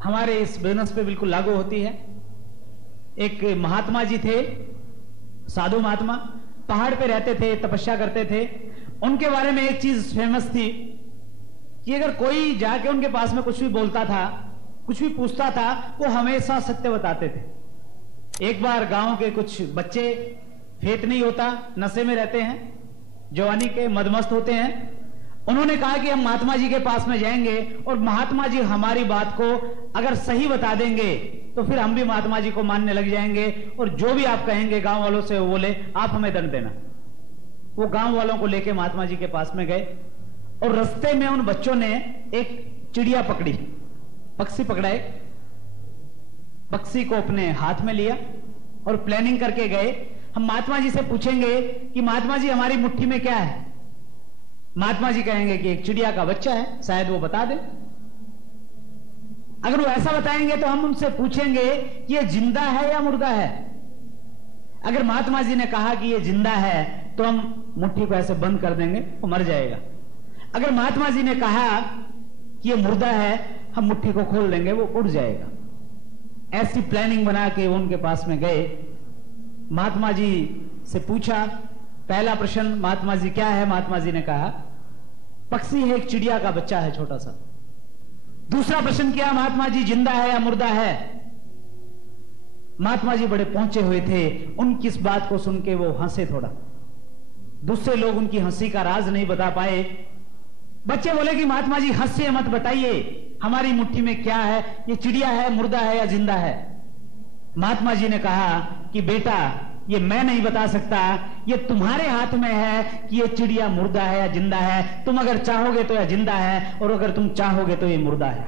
हमारे इस बिजनेस पे बिल्कुल लागू होती है। एक महात्मा जी थे, साधु महात्मा, पहाड़ पे रहते थे, तपस्या करते थे। उनके बारे में एक चीज फेमस थी कि अगर कोई जाके उनके पास में कुछ भी बोलता था, कुछ भी पूछता था, वो हमेशा सत्य बताते थे। एक बार गांव के कुछ बच्चे, फेत नहीं होता, नशे में रहते हैं, जवानी के मदमस्त होते हैं, उन्होंने कहा कि हम महात्मा जी के पास में जाएंगे और महात्मा जी हमारी बात को अगर सही बता देंगे तो फिर हम भी महात्मा जी को मानने लग जाएंगे और जो भी आप कहेंगे गांव वालों से वो बोले, आप हमें दंड देना। वो गांव वालों को लेके महात्मा जी के पास में गए और रास्ते में उन बच्चों ने एक चिड़िया पकड़ी, पक्षी पकड़ा, एक पक्षी को अपने हाथ में लिया और प्लानिंग करके गए, हम महात्मा जी से पूछेंगे कि महात्मा जी हमारी मुट्ठी में क्या है। महात्मा जी कहेंगे कि एक चिड़िया का बच्चा है, शायद वो बता दे। अगर वो ऐसा बताएंगे तो हम उनसे पूछेंगे कि ये जिंदा है या मुर्दा है। अगर महात्मा जी ने कहा कि ये जिंदा है तो हम मुट्ठी को ऐसे बंद कर देंगे, वो मर जाएगा। अगर महात्मा जी ने कहा कि ये मुर्दा है, हम मुट्ठी को खोल देंगे, वो उड़ जाएगा। ऐसी प्लानिंग बना के वो उनके पास में गए, महात्मा जी से पूछा, पहला प्रश्न महात्मा जी क्या है? महात्मा जी ने कहा पक्षी है, एक चिड़िया का बच्चा है छोटा सा। दूसरा प्रश्न किया महात्मा जी, जिंदा है या मुर्दा है? महात्मा जी बड़े पहुंचे हुए थे, उनकी इस बात को सुन के वो हंसे थोड़ा। दूसरे लोग उनकी हंसी का राज नहीं बता पाए। बच्चे बोले कि महात्मा जी हंसिए मत, बताइए हमारी मुट्ठी में क्या है, ये चिड़िया है, मुर्दा है या जिंदा है? महात्मा जी ने कहा कि बेटा ये मैं नहीं बता सकता, ये तुम्हारे हाथ में है कि ये चिड़िया मुर्दा है या जिंदा है। तुम अगर चाहोगे तो यह जिंदा है और अगर तुम चाहोगे तो ये मुर्दा है।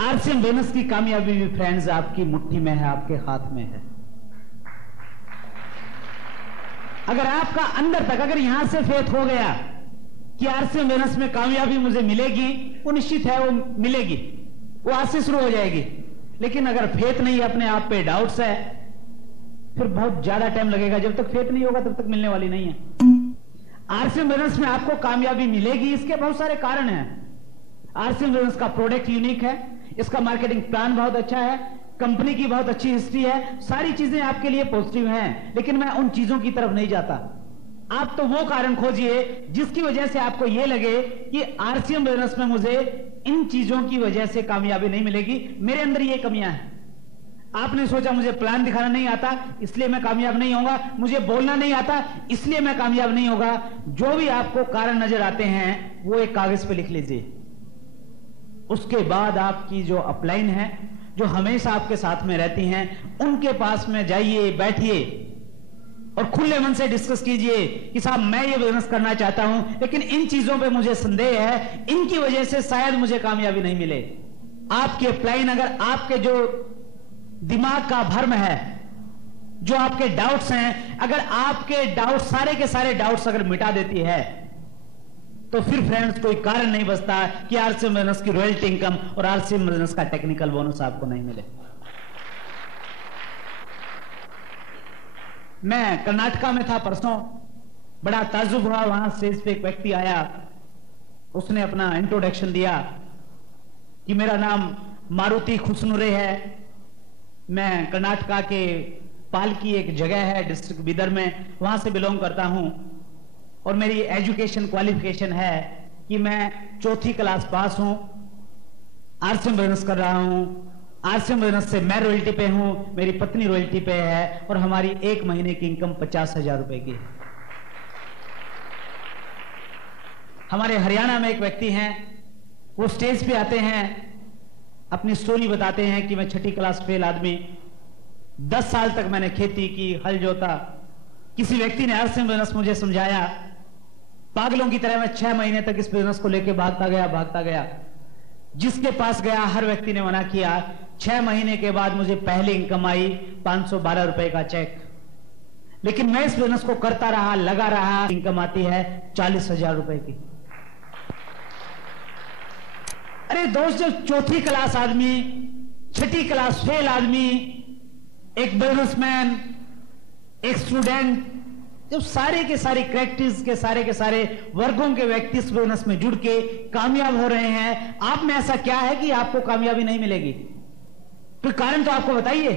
आरसीएम बिजनेस की कामयाबी भी फ्रेंड्स आपकी मुट्ठी में है, आपके हाथ में है। अगर आपका अंदर तक, अगर यहां से फेथ हो गया कि आरसीएम बिजनेस में कामयाबी मुझे मिलेगी, वो निश्चित है, वो मिलेगी, वो आज से शुरू हो जाएगी। लेकिन अगर फेथ नहीं है, अपने आप पे डाउट्स है, फिर बहुत ज्यादा टाइम लगेगा। जब तक फेथ नहीं होगा तब तक मिलने वाली नहीं है। आरसीएम बिजनेस में आपको कामयाबी मिलेगी, इसके बहुत सारे कारण हैं। आरसीएम बिजनेस का प्रोडक्ट यूनिक है, इसका मार्केटिंग प्लान बहुत अच्छा है, कंपनी की बहुत अच्छी हिस्ट्री है, सारी चीजें आपके लिए पॉजिटिव हैं। लेकिन मैं उन चीजों की तरफ नहीं जाता। आप तो वो कारण खोजिए जिसकी वजह से आपको यह लगे कि आरसीएम बिजनेस में मुझे इन चीजों की वजह से कामयाबी नहीं मिलेगी, मेरे अंदर ये कमियां हैं। आपने सोचा मुझे प्लान दिखाना नहीं आता इसलिए मैं कामयाब नहीं होगा, मुझे बोलना नहीं आता इसलिए मैं कामयाब नहीं होगा। जो भी आपको कारण नजर आते हैं वो एक कागज पे लिख लीजिए। उसके बाद आपकी जो अपलाइन है, जो हमेशा आपके साथ में रहती हैं, उनके पास में जाइए, बैठिए और खुले मन से डिस्कस कीजिए कि साहब मैं ये बिजनेस करना चाहता हूं, लेकिन इन चीजों पे मुझे संदेह है, इनकी वजह से शायद मुझे कामयाबी नहीं मिले। आपके प्लान, अगर आपके जो दिमाग का भ्रम है, जो आपके डाउट्स हैं, अगर आपके डाउट सारे के सारे डाउट्स अगर मिटा देती है, तो फिर फ्रेंड्स कोई कारण नहीं बचता कि आरसीएम बिजनेस की रॉयल्टी इनकम और आरसीएम बिजनेस का टेक्निकल बोनस आपको नहीं मिले। मैं कर्नाटका में था परसों, बड़ा ताज्जुब हुआ। वहां स्टेज पे एक व्यक्ति आया, उसने अपना इंट्रोडक्शन दिया कि मेरा नाम मारुति खुशनुरे है, मैं कर्नाटका के पालकी एक जगह है डिस्ट्रिक्ट बीदर में, वहां से बिलोंग करता हूं, और मेरी एजुकेशन क्वालिफिकेशन है कि मैं 4th क्लास पास हूं, आरसीएम बिजनेस कर रहा हूं, आरसीएम बिजनेस से मैं रॉयल्टी पे हूं, मेरी पत्नी रॉयल्टी पे है, और हमारी 1 महीने की इनकम 50,000 रुपए की है। हमारे हरियाणा में एक व्यक्ति हैं, वो स्टेज पे आते हैं, अपनी स्टोरी बताते हैं कि मैं 6ठी क्लास फेल आदमी, 10 साल तक मैंने खेती की, हल जोता। किसी व्यक्ति ने आरसीएम बिजनेस मुझे समझाया, पागलों की तरह मैं 6 महीने तक इस बिजनेस को लेकर भागता गया। जिसके पास गया हर व्यक्ति ने मना किया। 6 महीने के बाद मुझे पहली इनकम आई 512 रुपए का चेक, लेकिन मैं इस बिजनेस को करता रहा, लगा रहा, इनकम आती है 40,000 रुपए की। अरे दोस्त, जो 4th क्लास आदमी, 6ठी क्लास फेल आदमी, एक बिजनेसमैन, एक स्टूडेंट, जब सारे के सारे कैरेक्टर्स के सारे वर्गों के व्यक्ति इस बिजनेस में जुड़ के कामयाब हो रहे हैं, आप में ऐसा क्या है कि आपको कामयाबी नहीं मिलेगी? कोई कारण तो आपको बताइए,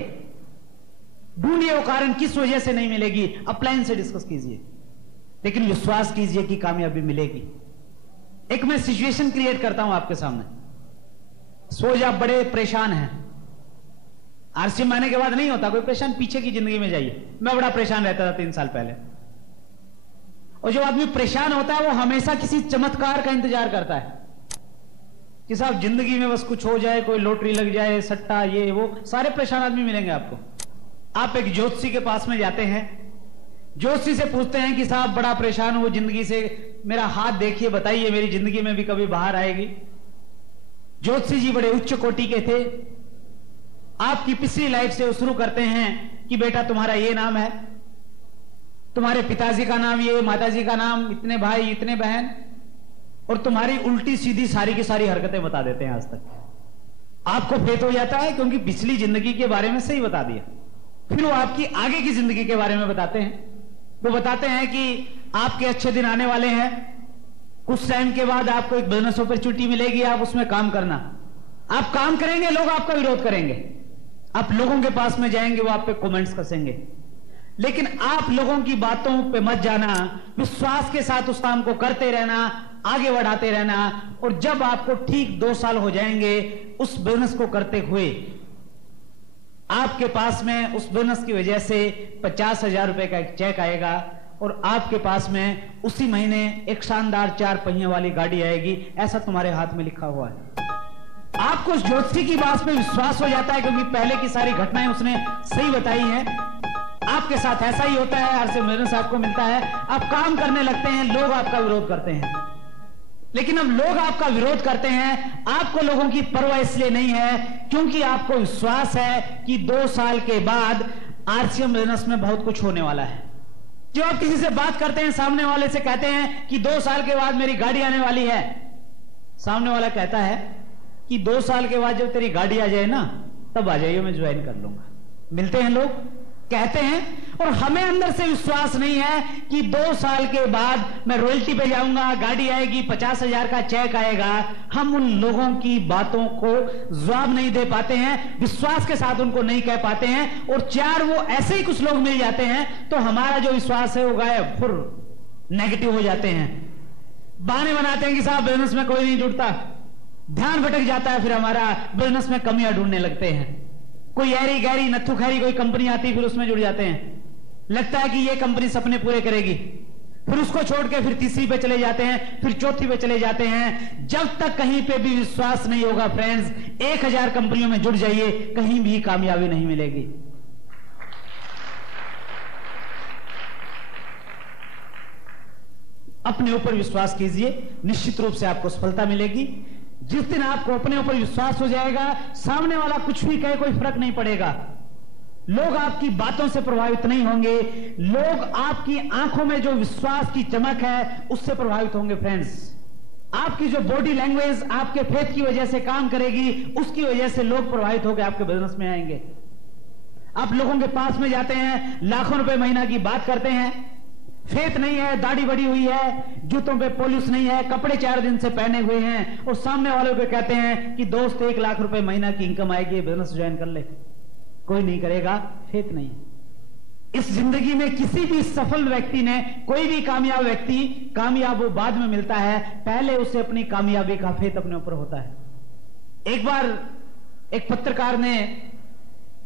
ढूंढिए वो कारण, किस वजह से नहीं मिलेगी। अपलाइन से डिस्कस कीजिए, लेकिन विश्वास कीजिए कि कामयाबी मिलेगी। एक मैं सिचुएशन क्रिएट करता हूं आपके सामने। सोच आप बड़े परेशान हैं, आरसीएम आने के बाद नहीं होता कोई परेशान, पीछे की जिंदगी में जाइए। मैं बड़ा परेशान रहता था 3 साल पहले, और जो आदमी परेशान होता है वो हमेशा किसी चमत्कार का इंतजार करता है कि साहब जिंदगी में बस कुछ हो जाए, कोई लॉटरी लग जाए, सट्टा, ये वो। सारे परेशान आदमी मिलेंगे आपको। आप एक ज्योतिषी के पास में जाते हैं, ज्योतिषी से पूछते हैं कि साहब बड़ा परेशान हूं जिंदगी से, मेरा हाथ देखिए, बताइए मेरी जिंदगी में भी कभी बाहर आएगी। ज्योतिषी जी बड़े उच्च कोटि के थे। आपकी पिछली लाइफ से वो शुरू करते हैं कि बेटा तुम्हारा ये नाम है, तुम्हारे पिताजी का नाम ये, माताजी का नाम, इतने भाई, इतने बहन, और तुम्हारी उल्टी सीधी सारी की सारी हरकतें बता देते हैं आज तक। आपको फेत हो जाता है क्योंकि पिछली जिंदगी के बारे में सही बता दिया। फिर वो आपकी आगे की जिंदगी के बारे में बताते हैं। वो बताते हैं कि आपके अच्छे दिन आने वाले हैं, कुछ टाइम के बाद आपको एक बिजनेस अपॉर्चुनिटी मिलेगी, आप उसमें काम करना। आप काम करेंगे, लोग आपका विरोध करेंगे, आप लोगों के पास में जाएंगे, वो आप पे कमेंट्स कसेंगे, लेकिन आप लोगों की बातों पे मत जाना, विश्वास के साथ उस काम को करते रहना, आगे बढ़ाते रहना। और जब आपको ठीक 2 साल हो जाएंगे उस बिजनेस को करते हुए, आपके पास में उस बिजनेस की वजह से 50,000 रुपए का एक चेक आएगा, और आपके पास में उसी महीने एक शानदार 4 पहिए वाली गाड़ी आएगी, ऐसा तुम्हारे हाथ में लिखा हुआ है। आपको उस ज्योतिषी की बात पे विश्वास हो जाता है क्योंकि पहले की सारी घटनाएं उसने सही बताई हैं। आपके साथ ऐसा ही होता है, आरसीएम बिजनेस आपको मिलता है, आप काम करने लगते हैं, लोग आपका विरोध करते हैं। लेकिन अब लोग आपका विरोध करते हैं, आपको लोगों की परवाह इसलिए नहीं है क्योंकि आपको विश्वास है कि 2 साल के बाद आरसीएम बिजनेस में बहुत कुछ होने वाला है। जो आप किसी से बात करते हैं, सामने वाले से कहते हैं कि 2 साल के बाद मेरी गाड़ी आने वाली है, सामने वाला कहता है कि 2 साल के बाद जब तेरी गाड़ी आ जाए ना, तब आ जाइए, मैं ज्वाइन कर लूंगा। मिलते हैं लोग, कहते हैं, और हमें अंदर से विश्वास नहीं है कि 2 साल के बाद मैं रॉयल्टी पे जाऊंगा, गाड़ी आएगी, 50,000 का चेक आएगा। हम उन लोगों की बातों को जवाब नहीं दे पाते हैं, विश्वास के साथ उनको नहीं कह पाते हैं, और 4 वो ऐसे ही कुछ लोग मिल जाते हैं तो हमारा जो विश्वास है वो गायब, फिर नेगेटिव हो जाते हैं। बहाने बनाते हैं कि साहब बिजनेस में कोई नहीं जुड़ता, ध्यान भटक जाता है, फिर हमारा बिजनेस में कमियां ढूंढने लगते हैं। कोई ऐरी गैरी नत्थु खैरी कोई कंपनी आती, फिर उसमें जुड़ जाते हैं, लगता है कि ये कंपनी सपने पूरे करेगी, फिर उसको छोड़ के फिर तीसरी पे चले जाते हैं, फिर चौथी पे चले जाते हैं। जब तक कहीं पे भी विश्वास नहीं होगा फ्रेंड्स, 1000 कंपनियों में जुड़ जाइए, कहीं भी कामयाबी नहीं मिलेगी। अपने ऊपर विश्वास कीजिए, निश्चित रूप से आपको सफलता मिलेगी। जिस दिन आपको अपने ऊपर विश्वास हो जाएगा, सामने वाला कुछ भी कहे कोई फर्क नहीं पड़ेगा। लोग आपकी बातों से प्रभावित नहीं होंगे, लोग आपकी आंखों में जो विश्वास की चमक है उससे प्रभावित होंगे। फ्रेंड्स, आपकी जो बॉडी लैंग्वेज आपके फेथ की वजह से काम करेगी, उसकी वजह से लोग प्रभावित होकर आपके बिजनेस में आएंगे। आप लोगों के पास में जाते हैं, लाखों रुपए महीना की बात करते हैं, फेथ नहीं है, दाढ़ी बड़ी हुई है, जूतों पे पॉलिश नहीं है, कपड़े 4 दिन से पहने हुए हैं, और सामने वालों को कहते हैं कि दोस्त 1 लाख रुपए महीना की इनकम आएगी, बिजनेस ज्वाइन कर ले। कोई नहीं करेगा, फेथ नहीं है। इस जिंदगी में किसी भी सफल व्यक्ति ने, कोई भी कामयाब व्यक्ति, कामयाब वो बाद में मिलता है, पहले उसे अपनी कामयाबी का फेथ अपने ऊपर होता है। एक बार एक पत्रकार ने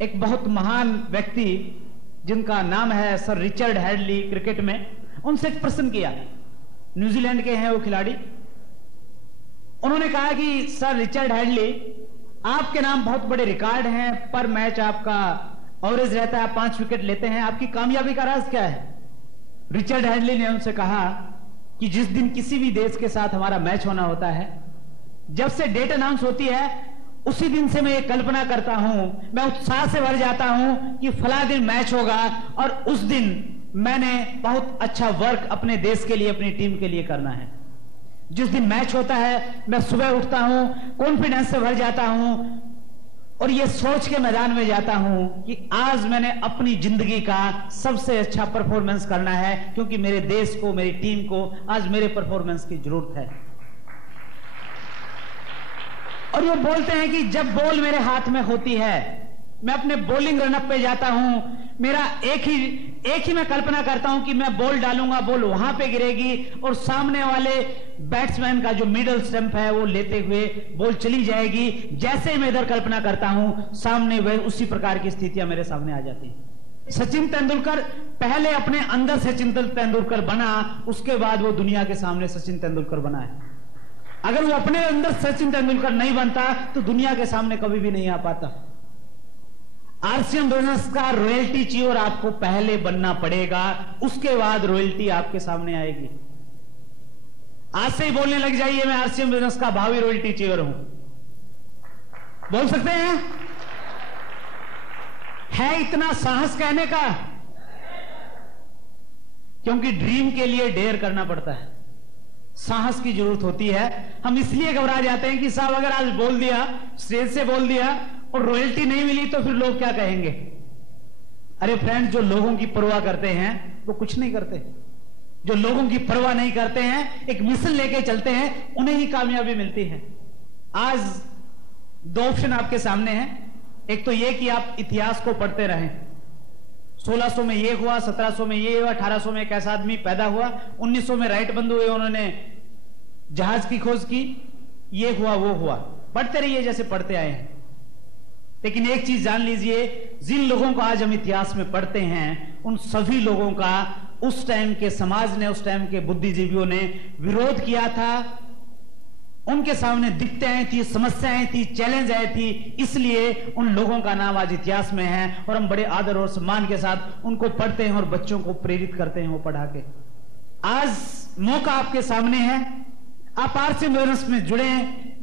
एक बहुत महान व्यक्ति जिनका नाम है सर रिचर्ड हैडली, क्रिकेट में, उनसे एक प्रश्न किया। न्यूजीलैंड के हैं वो खिलाड़ी। उन्होंने कहा कि सर रिचर्ड हैडली, आपके नाम बहुत बड़े रिकॉर्ड हैं, पर मैच आपका एवरेज रहता है, 5 विकेट लेते हैं, आपकी कामयाबी का राज क्या है? रिचर्ड हैडली ने उनसे कहा कि जिस दिन किसी भी देश के साथ हमारा मैच होना होता है, जब से डेट अनाउंस होती है, उसी दिन से मैं ये कल्पना करता हूं, मैं उत्साह से भर जाता हूं कि फला दिन मैच होगा और उस दिन मैंने बहुत अच्छा वर्क अपने देश के लिए, अपनी टीम के लिए करना है। जिस दिन मैच होता है, मैं सुबह उठता हूं, कॉन्फिडेंस से भर जाता हूं और ये सोच के मैदान में जाता हूं कि आज मैंने अपनी जिंदगी का सबसे अच्छा परफॉर्मेंस करना है, क्योंकि मेरे देश को, मेरी टीम को आज मेरे परफॉर्मेंस की जरूरत है। और वो बोलते हैं कि जब बॉल मेरे हाथ में होती है, मैं अपने बॉलिंग रनअप पे जाता हूं, मेरा एक ही मैं कल्पना करता हूं कि मैं बॉल डालूंगा, बॉल वहां पे गिरेगी और सामने वाले बैट्समैन का जो मिडल स्टंप है वो लेते हुए बॉल चली जाएगी। जैसे ही मैं इधर कल्पना करता हूं, सामने वह उसी प्रकार की स्थितियां मेरे सामने आ जाती हैं। सचिन तेंदुलकर पहले अपने अंदर सचिन तेंदुलकर बना, उसके बाद वो दुनिया के सामने सचिन तेंदुलकर बना है। अगर वो अपने अंदर सचिन तेंदुलकर नहीं बनता तो दुनिया के सामने कभी भी नहीं आ पाता। आरसीएम बिजनेस का रॉयल्टी चीयर आपको पहले बनना पड़ेगा, उसके बाद रॉयल्टी आपके सामने आएगी। आज से ही बोलने लग जाइए, मैं आरसीएम बिजनेस का भावी रॉयल्टी चीयर हूं। बोल सकते हैं? है इतना साहस कहने का? क्योंकि ड्रीम के लिए डेयर करना पड़ता है, साहस की जरूरत होती है। हम इसलिए घबरा जाते हैं कि साहब अगर आज बोल दिया, स्टेज से बोल दिया और रॉयल्टी नहीं मिली तो फिर लोग क्या कहेंगे? अरे फ्रेंड, जो लोगों की परवाह करते हैं वो कुछ नहीं करते। जो लोगों की परवाह नहीं करते हैं, एक मिशन लेके चलते हैं, उन्हें ही कामयाबी मिलती है। आज 2 ऑप्शन आपके सामने हैं। एक तो यह कि आप इतिहास को पढ़ते रहें। 1600 में ये हुआ, 1700 में ये हुआ, 1800 में एक ऐसा आदमी पैदा हुआ, 1900 में राइट बंधु हुए, उन्होंने जहाज की खोज की, ये हुआ वो हुआ। पढ़ते रहिए जैसे पढ़ते आए हैं। लेकिन एक चीज जान लीजिए, जिन लोगों को आज हम इतिहास में पढ़ते हैं, उन सभी लोगों का उस टाइम के समाज ने, उस टाइम के बुद्धिजीवियों ने विरोध किया था। उनके सामने दिक्कतें आई थी, समस्याएं थी, चैलेंज आए थी, इसलिए उन लोगों का नाम आज इतिहास में है और हम बड़े आदर और सम्मान के साथ उनको पढ़ते हैं और बच्चों को प्रेरित करते हैं वो पढ़ा के। आज मौका आपके सामने है, आप आरसीएम बिजनेस में जुड़े,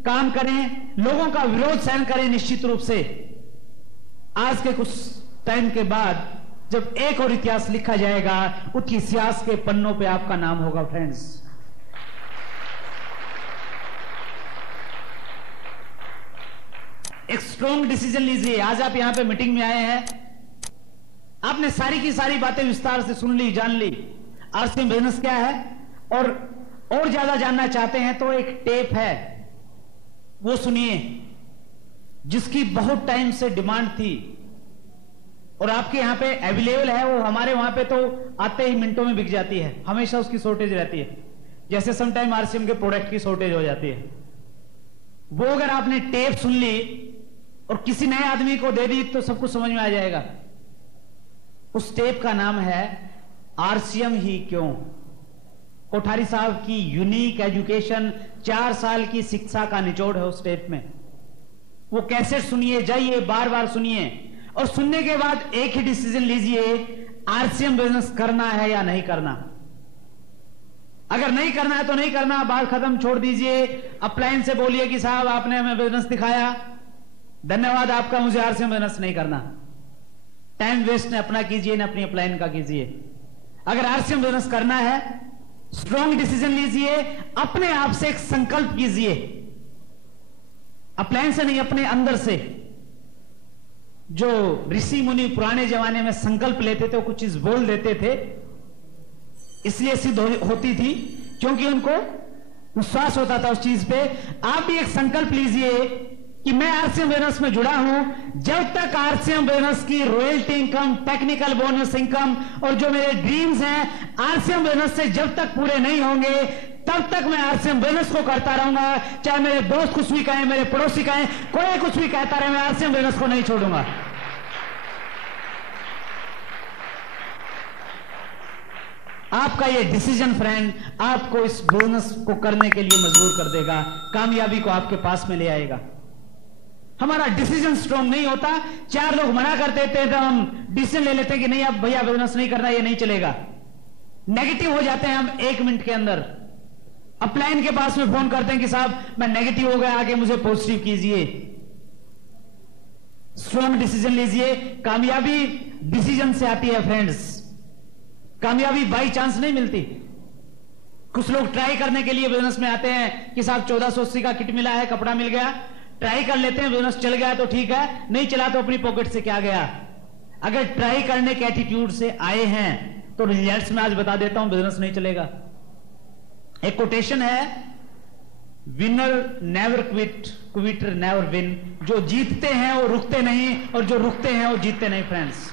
काम करें, लोगों का विरोध सहन करें। निश्चित रूप से आज के कुछ टाइम के बाद जब एक और इतिहास लिखा जाएगा, उस इतिहास के पन्नों पे आपका नाम होगा। फ्रेंड्स, एक स्ट्रॉन्ग डिसीजन लीजिए। आज आप यहां पे मीटिंग में आए हैं, आपने सारी की सारी बातें विस्तार से सुन ली, जान ली, आरसीएम बिजनेस क्या है, और ज्यादा जानना चाहते हैं तो एक टेप है, वो सुनिए, जिसकी बहुत टाइम से डिमांड थी और आपके यहां पे अवेलेबल है। वो हमारे वहां पे तो आते ही मिनटों में बिक जाती है, हमेशा उसकी शॉर्टेज रहती है, जैसे समटाइम आरसीएम के प्रोडक्ट की शॉर्टेज हो जाती है। वो अगर आपने टेप सुन ली और किसी नए आदमी को दे दी तो सब कुछ समझ में आ जाएगा। उस टेप का नाम है आरसीएम ही क्यों। कोठारी साहब की यूनिक एजुकेशन, 4 साल की शिक्षा का निचोड़ है उस टेप में। वो कैसे सुनिए, जाइए, बार बार सुनिए और सुनने के बाद एक ही डिसीजन लीजिए, आरसीएम बिजनेस करना है या नहीं करना। अगर नहीं करना है तो नहीं करना, बात खत्म, छोड़ दीजिए। अपलाइन से बोलिए कि साहब आपने हमें बिजनेस दिखाया, धन्यवाद आपका, मुझे आरसीएम बिजनेस नहीं करना। टाइम वेस्ट न अपना कीजिए न अपनी अपलाइन का कीजिए। अगर आरसीएम बिजनेस करना है, स्ट्रॉन्ग डिसीजन लीजिए, अपने आप से एक संकल्प कीजिए, अपलाइन से नहीं, अपने अंदर से। जो ऋषि मुनि पुराने जमाने में संकल्प लेते थे, वो कुछ चीज बोल देते थे, इसलिए सिद्ध होती थी क्योंकि उनको विश्वास होता था उस चीज पे। आप भी एक संकल्प लीजिए कि मैं आरसीएम बिजनेस में जुड़ा हूं, जब तक आरसीएम बिजनेस की royalty income, technical bonus income और जो मेरे ड्रीम्स हैं आरसीएम बिजनेस से जब तक पूरे नहीं होंगे, तब तक मैं आरसीएम बिजनेस को करता रहूंगा। चाहे मेरे दोस्त कुछ भी कहें, मेरे पड़ोसी कहें, कोई कुछ भी कहता रहे, मैं आरसीएम बिजनेस को नहीं छोड़ूंगा। आपका ये डिसीजन फ्रेंड आपको इस बिजनेस को करने के लिए मजबूर कर देगा, कामयाबी को आपके पास में ले आएगा। हमारा डिसीजन स्ट्रॉन्ग नहीं होता, चार लोग मना कर देते हैं तो हम डिसीजन ले लेते हैं कि नहीं अब भैया बिजनेस नहीं करना, ये नहीं चलेगा। नेगेटिव हो जाते हैं हम 1 मिनट के अंदर। अपलाइन के पास में फोन करते हैं कि साहब मैं नेगेटिव हो गया, आगे मुझे पॉजिटिव कीजिए। स्ट्रॉन्ग डिसीजन लीजिए। कामयाबी डिसीजन से आती है फ्रेंड्स, कामयाबी बाई चांस नहीं मिलती। कुछ लोग ट्राई करने के लिए बिजनेस में आते हैं कि साहब 1480 का किट मिला है, कपड़ा मिल गया, ट्राई कर लेते हैं, बिजनेस चल गया तो ठीक है, नहीं चला तो अपनी पॉकेट से क्या गया। अगर ट्राई करने के एटीट्यूड से आए हैं तो रिजल्ट्स में आज बता देता हूं, बिजनेस नहीं चलेगा। एक कोटेशन है, winner never quit, Quetta never win. जो जीतते हैं वो रुकते नहीं और जो रुकते हैं वो जीतते नहीं फ्रेंड्स।